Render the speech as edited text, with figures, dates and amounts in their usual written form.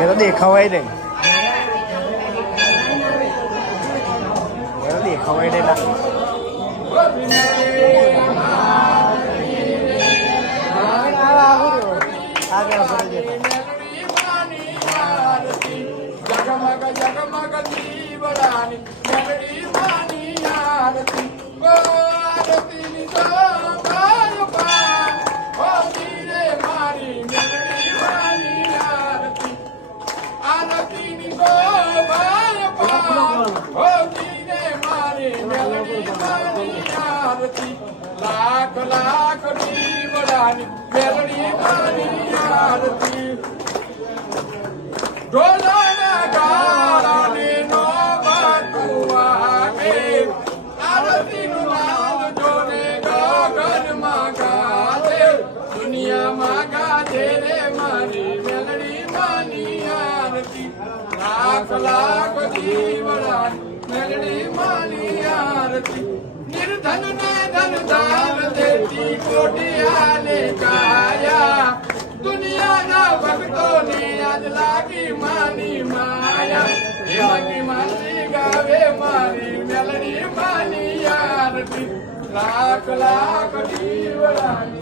મેં તો દેખાવાય નહીં, મેં તો દેખાવાય નહીં. जगमग जगमग दीवड़ानी मेलड़ी मानी आरती ओ आरती नितो पार पार ओ मीरे मारी मेलड़ी मानी आरती आरती नितो पार पार ओ मीरे मारी मेलड़ी मानी आरती लाख लाख दीवड़ानी मेलड़ी मानी आरती ढोला लाख लाख दीवड़ानी मेलड़ी मानी आरती निर्धन ने धन दान देती कोटिया ने काया दुनिया ना भक्तों ने आज लागी मानी माया लागी मानी गावे मारी मेलड़ी मानी आरती लाख लाख दीवड़ानी